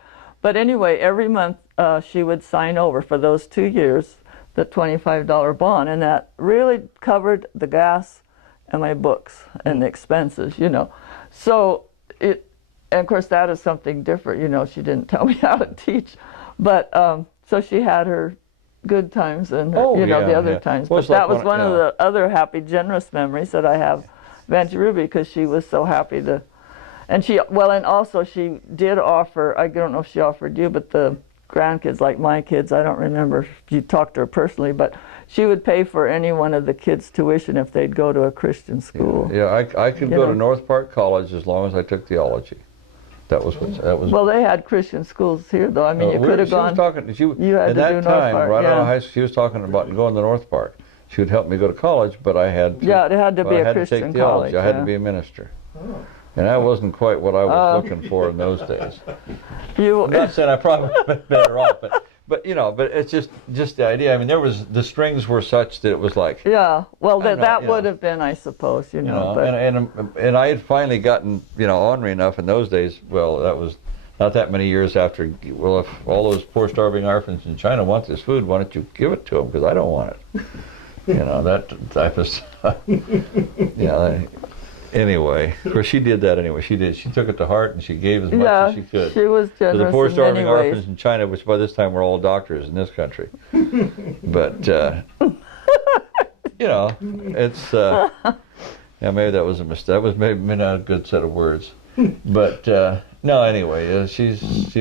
But anyway, every month she would sign over for those 2 years, the $25 bond, and that really covered the gas and my books and the expenses, you know. So and of course that is something different, you know, she didn't tell me how to teach. But so she had her good times and her, you know, the other times. Well, but that was one of the other happy, generous memories that I have of Auntie Ruby, because she was so happy to, and she, well, and also she did offer, I don't know if she offered you, but the grandkids, like my kids, I don't remember if you talked to her personally, but she would pay for any one of the kids' tuition if they'd go to a Christian school. Yeah, I could go to North Park College as long as I took theology. That was. Well, they had Christian schools here, though. I mean, you could have gone. You had at to that do time, North Park, right out of high school, she was talking about going to North Park. She would help me go to college, but I had to. Yeah, it had to be a Christian Christian college. college. I had to be a minister. Oh. And that wasn't quite what I was looking for in those days. I'm not saying I probably would have been better off, but you know, but it's just the idea. I mean, the strings were such that it was like. Yeah, well, that would have been, I suppose, you know. But and I had finally gotten, you know, ornery enough in those days. Well, that was not that many years after. Well, if all those poor starving orphans in China want this food, why don't you give it to them? Because I don't want it. You know, that type of stuff. You know. Anyway, of course, she did that anyway. She did. She took it to heart, and she gave as much Yeah, as she could. she was To the generous poor in starving many ways. orphans in China, which by this time were all doctors in this country. But you know, it's yeah, maybe that was a mistake. That was maybe not a good set of words. But no, anyway, she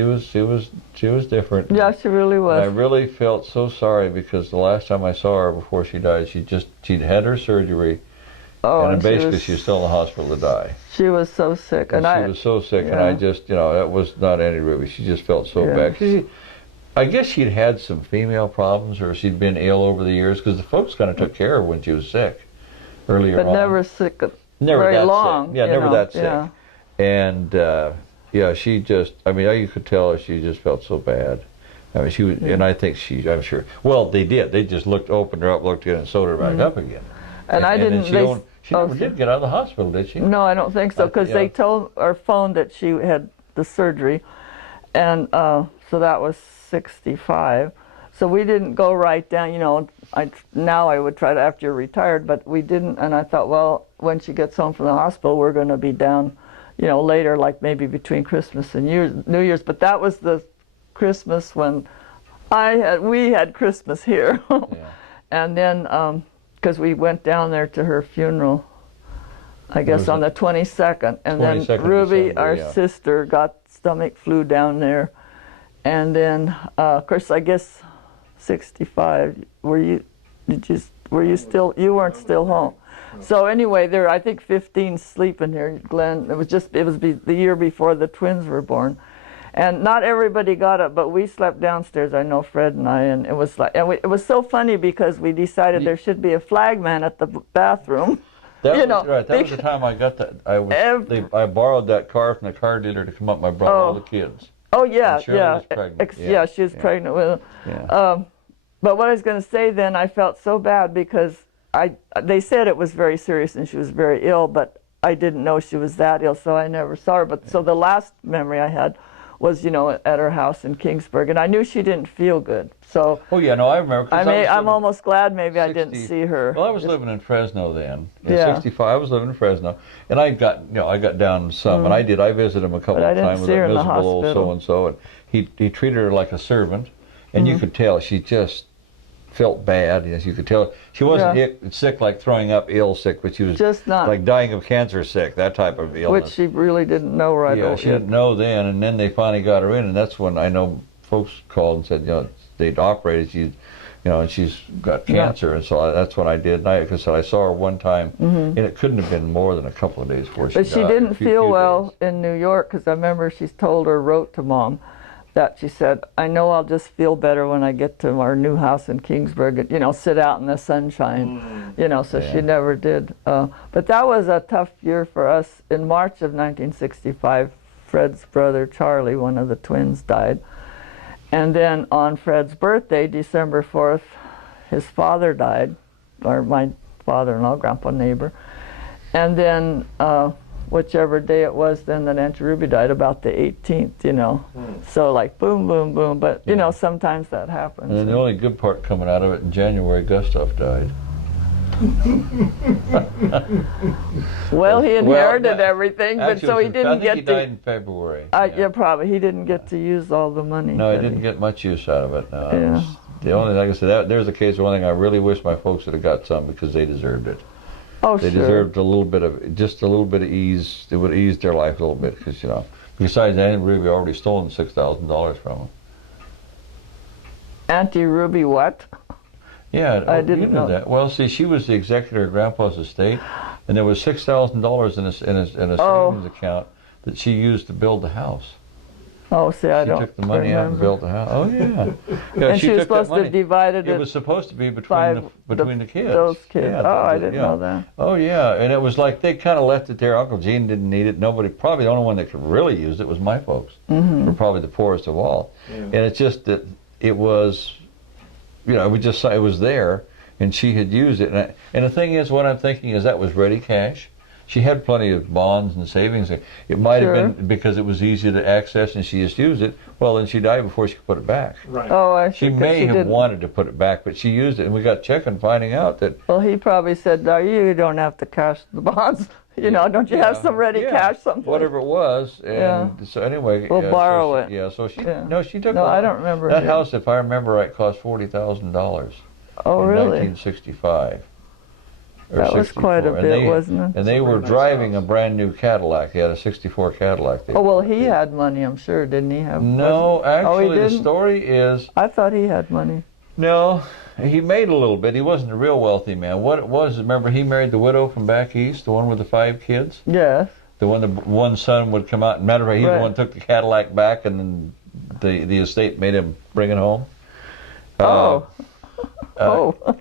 was different. Yeah, she really And I was. really felt so sorry because the last time I saw her before she died, she'd had her surgery. Oh, and basically, she she was still in the hospital to die. She was so sick, And she was so sick, and I just, that was not Annie Ruby. She just felt so bad. I guess she'd had some female problems, or she'd been ill over the years, because the folks kind of took care of her when she was sick earlier on. But never sick Never very that long. sick. Yeah, never that sick. Yeah. And yeah, she just, I mean, you could tell she just felt so bad. I mean, she was, and I think I'm sure, well, they did. They just opened her up, looked at it, and sewed her back up again. And I didn't. She never did get out of the hospital, did she? No, I don't think so, because they told or phoned that she had the surgery, and so that was 65. So we didn't go right down. Now I would try to after you're retired, but we didn't. And I thought, well, when she gets home from the hospital, we're going to be down, later, like maybe between Christmas and New Year's. But that was the Christmas when we had Christmas here, and then. Because we went down there to her funeral, I guess on the 22nd, and then Ruby, December, our sister, got stomach flu down there, and then of course I guess 65. Were you still? You weren't still home. So anyway, there I think 15 sleeping here, Glenn. It was the year before the twins were born. And not everybody got up, but we slept downstairs. I know Fred and I, and it was like, it was so funny because we decided there should be a flagman at the bathroom. That was right. That was the time I got that. I borrowed that car from the car dealer to come up. I brought all the kids. Oh yeah, and Shirley was pregnant. Yeah, she was pregnant with. Yeah. But what I was going to say then, I felt so bad because they said it was very serious and she was very ill, but I didn't know she was that ill, so I never saw her. But so the last memory I had was, at her house in Kingsburg, and I knew she didn't feel good. So. Oh yeah, no, I remember. I'm almost glad maybe I didn't see her. Well, I was living in Fresno then. In '65, I was living in Fresno, and I got down some, and I visited him a couple of times with a miserable old so-and-so, and he treated her like a servant, and you could tell she just felt bad. Yes, you could tell she wasn't sick like throwing up, ill sick, but she was just not like dying of cancer sick, that type of illness. Which she really didn't know right away. Yeah, she didn't know then, and then they finally got her in, and that's when I know folks called and said, they'd operated, and she's got cancer, and so that's what I did. And because I saw her one time, and it couldn't have been more than a couple of days before she died. But she didn't feel well in New York, because I remember she's told her, wrote to Mom, that she said, I know I'll just feel better when I get to our new house in Kingsburg, and, sit out in the sunshine, so she never did. But that was a tough year for us. In March of 1965, Fred's brother, Charlie, one of the twins, died. And then on Fred's birthday, December 4th, his father died, or my father-in-law, grandpa neighbor. And then whichever day it was then that Auntie Ruby died, about the 18th, So like boom, boom, boom. But, sometimes that happens. And then the only good part coming out of it, in January, Gustav died. Well, he inherited everything, but actually, so he didn't get he died in February. Probably. He didn't get to use all the money. No, he didn't get much use out of it. No, yeah. The only, like I said, there's a case of one thing I really wish my folks would have got some, because they deserved it. Oh, they deserved just a little bit of ease. It would ease their life a little bit, because besides, Auntie Ruby already stolen $6,000 from them. Auntie Ruby what? Yeah, I didn't know that. Well, see, she was the executor of Grandpa's estate, and there was $6,000 in a savings account that she used to build the house. Oh, see, I don't She took the money out and built the house. Oh, yeah. And she was supposed to divide it. It was supposed to be between the kids. Those kids. Yeah, I didn't know that. Oh, yeah. And it was like they kind of left it there. Uncle Gene didn't need it. Probably the only one that could really use it was my folks. Were probably the poorest of all. Yeah. And it's just that it was, it was there, and she had used it. And the thing is, what I'm thinking is that was ready cash. She had plenty of bonds and savings. It might have been because it was easy to access and she just used it. Well, then she died before she could put it back. Right. Oh, I see. She may have wanted to put it back, but she used it, and we got checking finding out that... Well, he probably said, no, you don't have to cash the bonds. You know, don't you have Yeah, some ready yeah, cash someplace? whatever it was, and so anyway, We'll borrow so it. Yeah, so she Yeah. no, she took. No, I don't remember that it. house. If I remember right, cost $40,000 Oh, in really? 1965. Or That was 64. quite a And bit, they, wasn't it? And they It's a were very nice driving house. a brand new Cadillac. He had a '64 Cadillac. Oh, well, he had money, I'm sure, didn't he? No, actually, the didn't? story is I thought he had money. no. He made a little bit. He wasn't a real wealthy man. What it was, remember, he married the widow from back east, the one with the 5 kids. Yes. The one son would come out. Matter of fact, he's the Right. one who took the Cadillac back, and then the estate made him bring it home. Oh.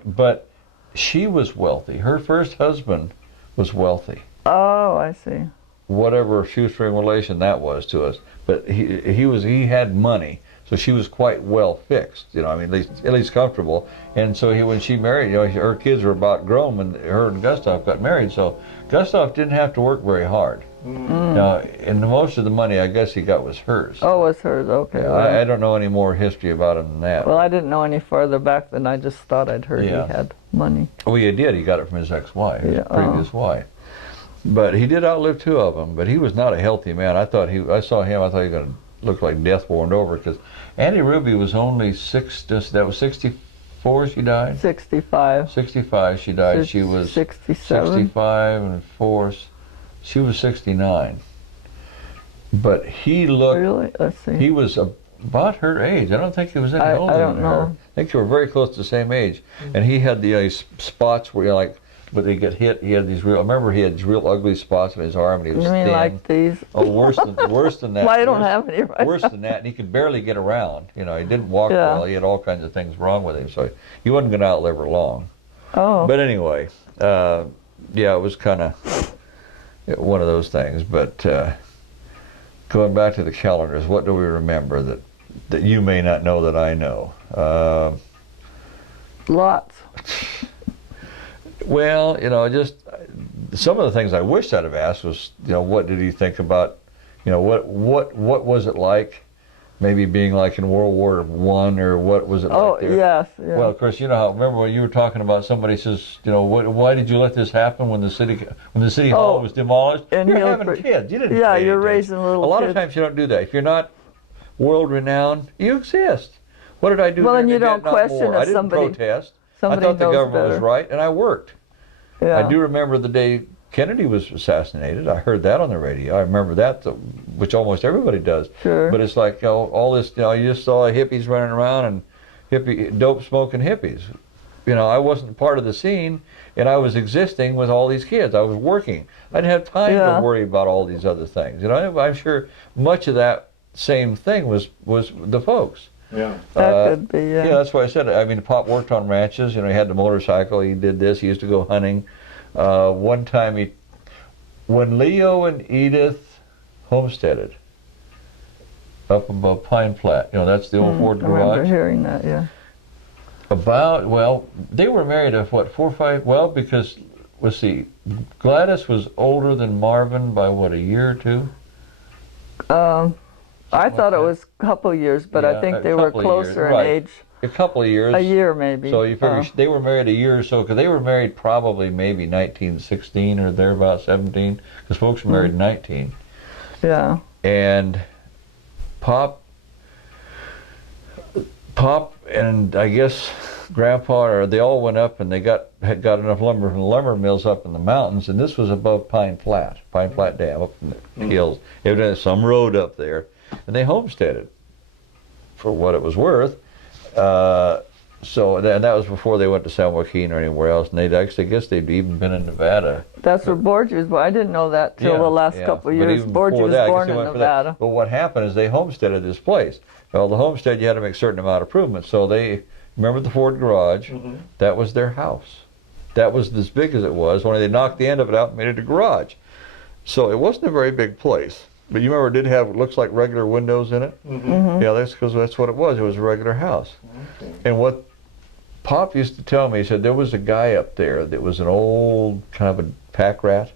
But she was wealthy. Her first husband was wealthy. Oh, I see. Whatever shoestring relation that was to us, but he had money, so she was quite well fixed. You know, I mean, at least comfortable. And so when she married, you know, her kids were about grown when her and Gustav got married. So Gustav didn't have to work very hard. Now, and most of the money I guess he got was hers. Oh, it was hers. Okay. Yeah, well, I don't know any more history about him than that. well, I didn't know any further back then. I just thought I'd heard Yeah. he had money. Well, he did. He got it from his ex-wife, his Yeah, previous wife. But he did outlive 2 of them. But he was not a healthy man. I saw him. I thought he was going to look like death warmed over, because Annie Ruby was only 6. That was 64. She died. 65. 65. She died. She was 67. 65 and 4. She was 69. But he looked. Really? Let's see. He was about her age. I don't think he was any older I don't than know. her. I think they were very close to the same age. And he had the spots where, like, when they get hit, he had these real. I remember he had these real ugly spots on his arm, and he was You mean thin. like these? Oh, worse than that. Well, I don't Worse- have any right Worse than that, and he could barely get around. You know, he didn't walk Yeah. well. He had all kinds of things wrong with him, so he wasn't going to outlive her long. Oh. But anyway, yeah, it was kind of one of those things. But going back to the calendars, what do we remember that you may not know that I know? Lots. Well, you know, just some of the things I wish I'd have asked was, you know, what did he think about, you know, what was it like, maybe being like in World War I, or what was it Oh, like there? yes. Yeah. Well, of course, you know how. Remember when you were talking about somebody says, you know, why did you let this happen when the city hall was demolished? and You're he'll having br- kids. You didn't. Yeah, pay you're attention. raising little A lot of kids. times you don't do that. If you're not world renowned, you exist. What did I do? Well, there and in you the don't Vietnam question War? if I didn't somebody- protest. I somebody thought the knows government was better. right, and I worked. Yeah. I do remember the day Kennedy was assassinated. I heard that on the radio. I remember that, which almost everybody does. Sure. But it's like, all this, you know, you just saw hippies running around and dope smoking hippies. You know, I wasn't part of the scene, and I was existing with all these kids. I was working. I didn't have time Yeah. to worry about all these other things. You know, I'm sure much of that same thing was the folks. Yeah. That could be, yeah. Yeah, that's why I said it. I mean, Pop worked on ranches. You know, he had the motorcycle. He did this. He used to go hunting. One time, when Leo and Edith homesteaded up above Pine Flat, you know, that's the old Ford I remember garage. hearing that, yeah. They were married at what, 4 or 5? Well, because, let's see, Gladys was older than Marvin by what, a year or 2? I thought like it that. was a couple years, but Yeah, I think a they were couple of years, closer in right. age. A couple of years. A year, maybe. So you figure Oh. they were married a year or so, because they were married probably maybe 1916 or thereabouts, 17, because folks were married in 19. Yeah. And Pop and I guess Grandpa, or they all went up, and they had got enough lumber from the lumber mills up in the mountains, and this was above Pine Flat Dam up in the hills. Evidently some road up there, and they homesteaded for what it was worth. And that was before they went to San Joaquin or anywhere else, and I guess they'd even been in Nevada. That's where Borgie was born. I didn't know that till the last couple of But years. even Borgie before was that, I guess born they in went for that. Nevada. But what happened is they homesteaded this place. Well, the homestead, you had to make a certain amount of improvements. So they, remember the Ford garage? Mm-hmm. That was their house. That was as big as it was. Only they knocked the end of it out and made it a garage. So it wasn't a very big place. But you remember it did have, it looks like regular windows in it? Mm-hmm. Yeah, that's because that's what it was. It was a regular house. Okay. And what Pop used to tell me, he said there was a guy up there that was an old kind of a pack rat.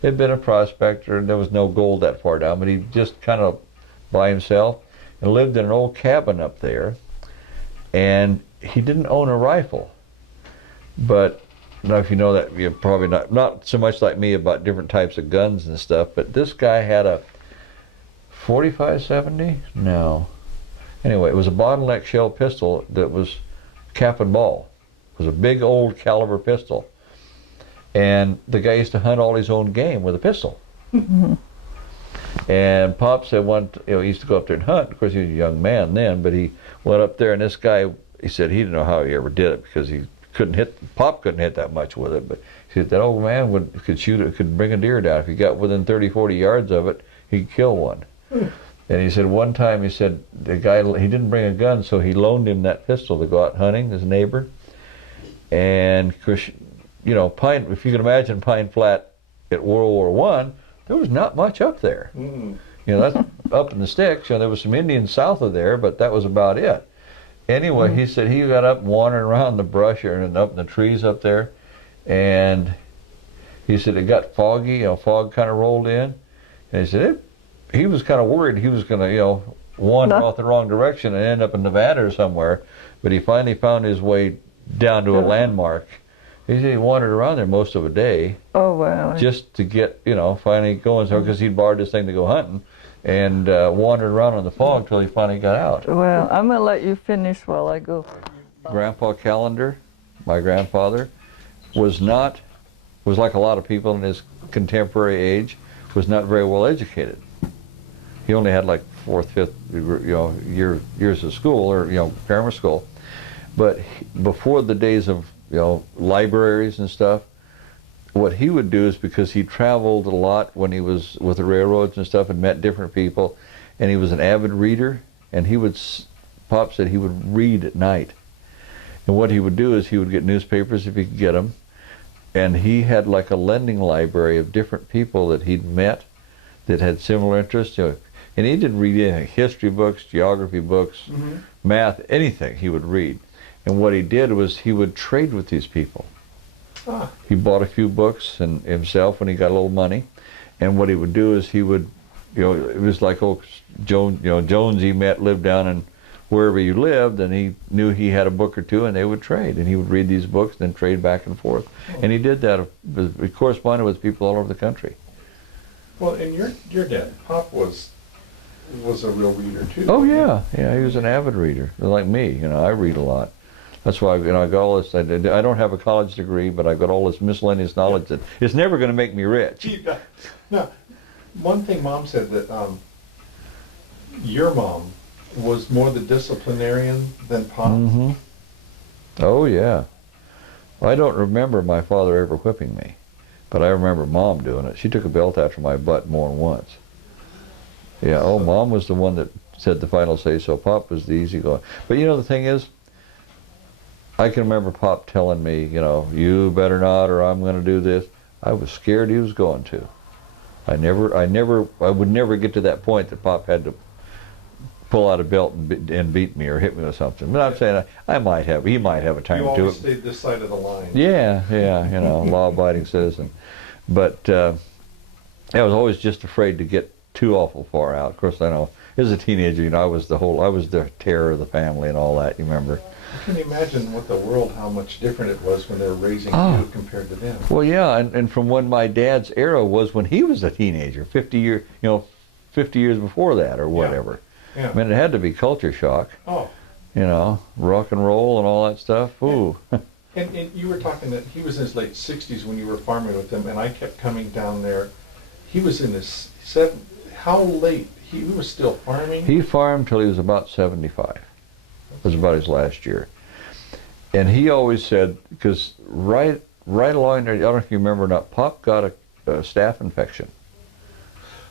He had been a prospector, and there was no gold that far down, but he just kind of by himself and lived in an old cabin up there. And he didn't own a rifle, but don't know if you know that, you're probably not so much like me about different types of guns and stuff, but this guy had a 45-70? No. Anyway, it was a bottleneck shell pistol that was cap and ball. It was a big old caliber pistol. And the guy used to hunt all his own game with a pistol. And Pop said he used to go up there and hunt. Of course, he was a young man then, but he went up there, and this guy, he said he didn't know how he ever did it because Pop couldn't hit that much with it, but he said that old man could shoot it, could bring a deer down. If he got within 30, 40 yards of it, he'd kill one. And he said one time, he said the guy, he didn't bring a gun, so he loaned him that pistol to go out hunting, his neighbor. And of course, you know, if you can imagine Pine Flat at World War I, there was not much up there. You know, that's up in the sticks. You know, there was some Indians south of there, but that was about it. Anyway, he said he got up wandering around the brush and up in the trees up there, and he said it got foggy, you know, fog kind of rolled in, and he said he was kind of worried he was going to, you know, wander off the wrong direction and end up in Nevada or somewhere, but he finally found his way down to a landmark. He said he wandered around there most of a day. Oh, wow. Just to get, you know, finally going somewhere, because he'd borrowed this thing to go hunting, and wandered around in the fog till he finally got out. Well, I'm going to let you finish while I go. Grandpa Calender, my grandfather, was like a lot of people in his contemporary age, was not very well educated. He only had like 4th, 5th, you know, years of school, or, you know, grammar school. But before the days of, you know, libraries and stuff, what he would do is, because he traveled a lot when he was with the railroads and stuff and met different people, and he was an avid reader, and Pop said he would read at night. And what he would do is he would get newspapers if he could get them, and he had like a lending library of different people that he'd met that had similar interests. You know, and he didn't read anything, history books, geography books, math, anything he would read. And what he did was he would trade with these people. He bought a few books and himself when he got a little money, and what he would do is he would, you know, it was like Jones he met lived down in wherever you lived, and he knew he had a book or two, and they would trade, and he would read these books and then trade back and forth. And he did that. He corresponded with people all over the country. Well, and your dad, Pop, was a real reader too. Oh yeah, he was an avid reader, like me. You know, I read a lot. That's why, you know, I got all this. I don't have a college degree, but I've got all this miscellaneous knowledge that it's never going to make me rich. Now, one thing Mom said that your mom was more the disciplinarian than Pop. Oh yeah. Well, I don't remember my father ever whipping me, but I remember Mom doing it. She took a belt after my butt more than once. Yeah. Oh, Mom was the one that said the final say, so Pop was the easygoing. But you know, the thing is, I can remember Pop telling me, you know, you better not, or I'm going to do this. I was scared he was going to. I would never get to that point that Pop had to pull out a belt and beat me or hit me with something. But I'm saying he might have a time you or two. You always stayed this side of the line. Yeah, you know, law-abiding citizen. But I was always just afraid to get too awful far out. Of course, I know as a teenager, you know, I was the terror of the family and all that. You remember? Can you imagine how much different it was when they were raising you compared to them? Well, yeah, and from when my dad's era was when he was a teenager, 50 years before that or whatever. Yeah. I mean, it had to be culture shock. Oh. You know, rock and roll and all that stuff. Ooh. And you were talking that he was in his late 60s when you were farming with him, and I kept coming down there. He was in his how late? He was still farming? He farmed till he was about 75. It was about his last year. And he always said, because right along there, I don't know if you remember or not, Pop got a staph infection.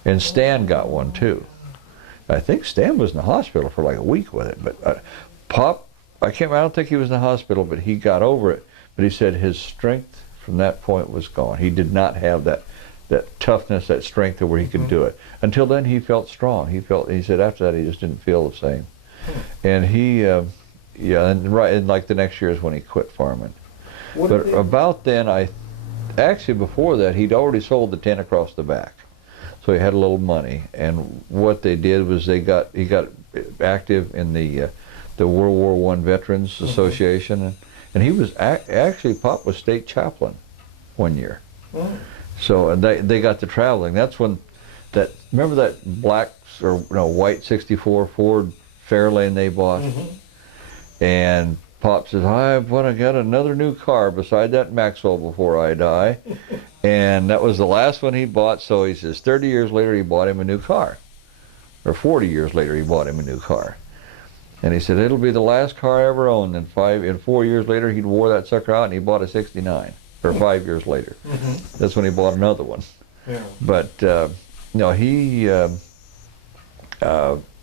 And Stan got one too. I think Stan was in the hospital for like a week with it. But Pop, I don't think he was in the hospital, but he got over it. But he said his strength from that point was gone. He did not have that toughness, that strength where he could do it. Until then, he felt strong. He said after that, he just didn't feel the same. And and like the next year is when he quit farming. But about then, before that, he'd already sold the 10 across the back. So he had a little money. And what they did was he got active in the World War I Veterans Association. And he was actually, Pop was state chaplain one year. Oh. So and they got to traveling. That's when remember that black or white '64 Ford Fairlane they bought? Mm-hmm. And Pop says, I want to get another new car beside that Maxwell before I die. And that was the last one he bought. So he says 30 years later he bought him a new car. Or 40 years later he bought him a new car. And he said, it'll be the last car I ever owned. And 4 years later he wore that sucker out and he bought a '69. Or 5 years later. Mm-hmm. That's when he bought another one. Yeah. But he,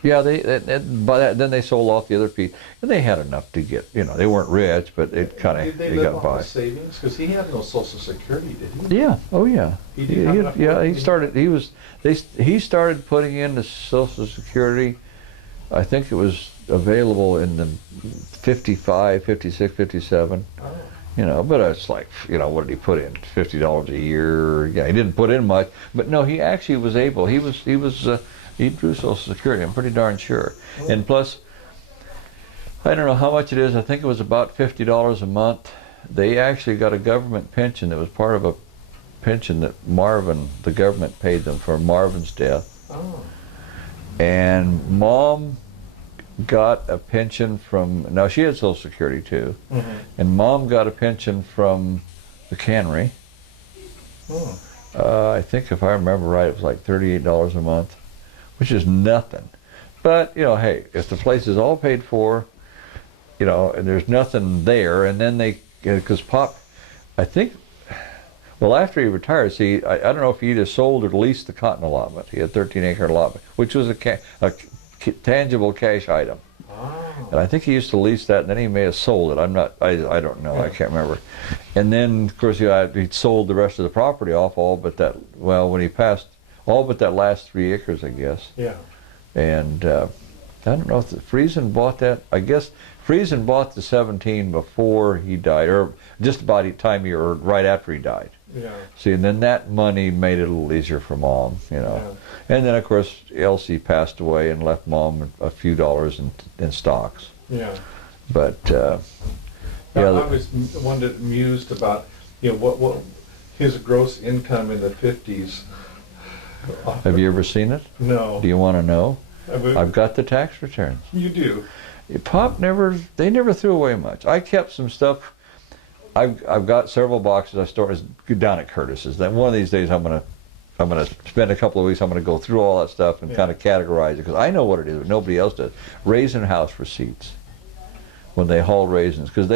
then they sold off the other piece, and they had enough to get, they weren't rich, but it kind of, Did they they live got off by. of savings? Because he had no Social Security, did he? Yeah, oh yeah. He did have enough money? He started putting in the Social Security, I think it was available in the 55, 56, 57. Oh. But it's like, what did he put in? $50 a year. Yeah, he didn't put in much, but no, he actually was able. He drew Social Security. I'm pretty darn sure. Oh. And plus, I don't know how much it is. I think it was about $50 a month. They actually got a government pension that was part of a pension that the government paid them for Marvin's death. Oh. And Mom got a pension now she had Social Security too, Mm-hmm. and Mom got a pension from the cannery. Oh. I think if I remember right, it was like $38 a month, which is nothing. But, hey, if the place is all paid for, and there's nothing there, and then because Pop, I think, well, after he retired, see, I don't know if he either sold or leased the cotton allotment. He had 13-acre allotment, which was a tangible cash item. Oh. And I think he used to lease that, and then he may have sold it. I don't know. I can't remember. And then, of course, he sold the rest of the property off, when he passed, all but that last 3 acres, I guess. Yeah. And I don't know if Friesen bought that. I guess Friesen bought the 17 before he died, or just about the time or right after he died. Yeah. See, and then that money made it a little easier for Mom, Yeah. And then, of course, Elsie passed away and left Mom a few dollars in stocks. Yeah. But, I was amused about, what his gross income in the 50s. have you ever seen it? No. Do you want to know? I've I've got the tax returns. You do. Pop they never threw away much. I kept some stuff. I've got several boxes I stored down at Curtis's. Then one of these days I'm gonna spend a couple of weeks. I'm gonna go through all that stuff and kind of categorize it, because I know what it is, but nobody else does. Raisin house receipts when they hauled raisins, because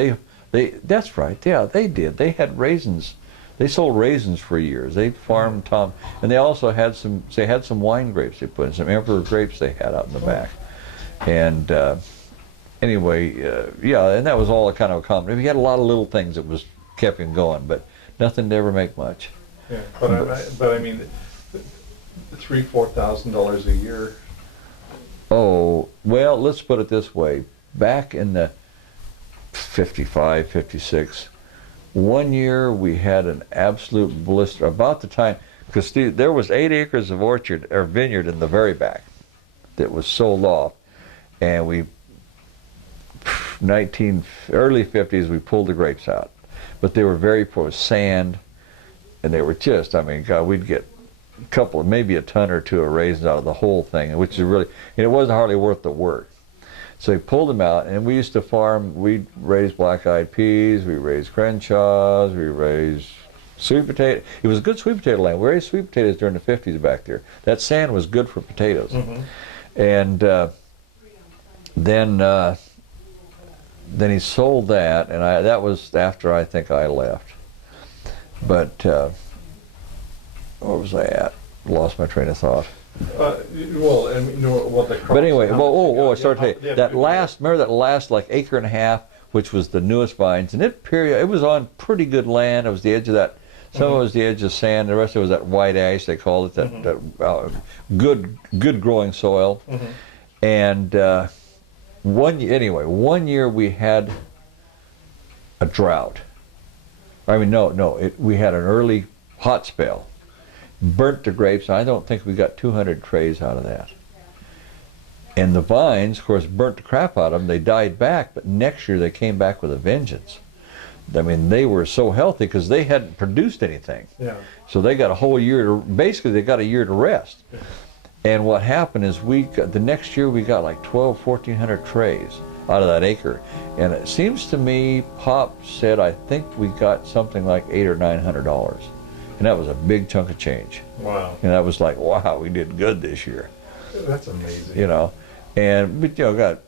that's right. Yeah, they did. They had raisins. They sold raisins for years. They farmed and they also had some. They had some wine grapes they put in, some Emperor grapes they had out in the back, and. Anyway, and that was all a kind of a common. He had a lot of little things that kept him going, but nothing to ever make much. Yeah, but I mean, $3,000-4,000 a year. Oh, well, let's put it this way. Back in the 55, 56, one year we had an absolute blister. About the time, because there was 8 acres of vineyard in the very back that was sold off, and early 50s, we pulled the grapes out, but they were very poor, sand, and they were just, God, we'd get maybe a ton or two of raisins out of the whole thing, which is really, it wasn't hardly worth the work. So we pulled them out, and we used to farm. We'd raise black-eyed peas, we raised Crenshaws, we raised sweet potato. It was good sweet potato land. We raised sweet potatoes during the 50s back there. That sand was good for potatoes. Mm-hmm. And then he sold that, and that was after I think I left. But where was I at? Lost my train of thought. But anyway, I started to tell you, remember that last like acre and a half, which was the newest vines, and it was on pretty good land. It was the edge of that. Some of it was the edge of sand. The rest of it was that white ash, they called it, that good growing soil. Mm-hmm. And one year we had a drought. We had an early hot spell. Burnt the grapes, and I don't think we got 200 trays out of that. And the vines, of course, burnt the crap out of them. They died back, but next year they came back with a vengeance. I mean, they were so healthy because they hadn't produced anything. Yeah. So they got a whole year to, basically they got a year to rest. Yeah. And what happened is the next year we got like 1,400 trays out of that acre. And it seems to me, Pop said, I think we got something like $800 or $900. And that was a big chunk of change. Wow. And I was like, wow, we did good this year. That's amazing. You know, but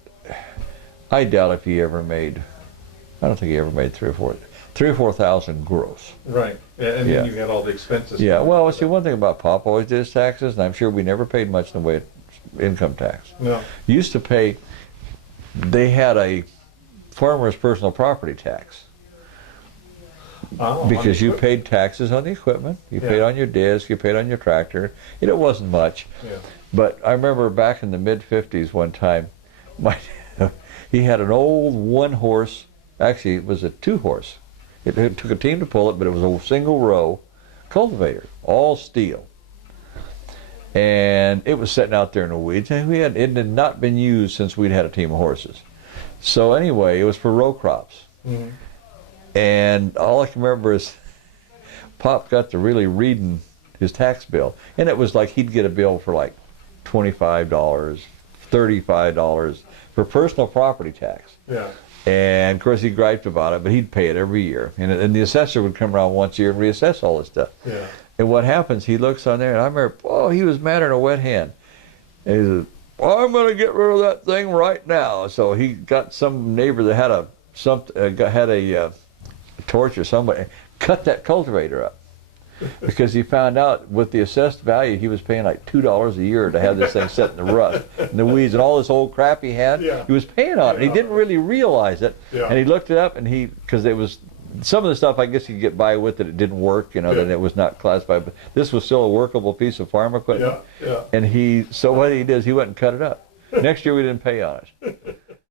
I doubt if he ever made, I don't think he ever made 3 or 4,000 gross. Right. And Yeah. then you got all the expenses. Yeah, well, see, one thing about Pop always did his taxes, and I'm sure we never paid much in the way of income tax. No. Used to pay, they had a farmer's personal property tax. Oh, Because you paid taxes on the equipment, you paid Yeah. on your disc, you paid on your tractor, and it wasn't much. Yeah. But I remember back in the mid-50s one time, he had an old one-horse, actually it was a two-horse. It took a team to pull it, but it was a single row cultivator, all steel. And it was sitting out there in the weeds, and it had not been used since we'd had a team of horses. So anyway, it was for row crops. Mm-hmm. And all I can remember is Pop got to really reading his tax bill. And it was like he'd get a bill for like $25, $35 for personal property tax. Yeah. And of course he griped about it, but he'd pay it every year. And the assessor would come around once a year and reassess all this stuff. Yeah. And what happens, he looks on there, and I remember, he was madder than a wet hen. And he says, I'm going to get rid of that thing right now. So he got some neighbor that had a torch or somebody, cut that cultivator up. Because he found out with the assessed value, he was paying like $2 a year to have this thing set in the rust and the weeds and all this old crap he had. Yeah. He was paying on it. He didn't really realize it. Yeah. And he looked it up, and because it was, some of the stuff I guess you could get by with it didn't work, Yeah. then it was not classified. But this was still a workable piece of farm equipment. Yeah. Yeah. And so what he did is he went and cut it up. Next year we didn't pay on it.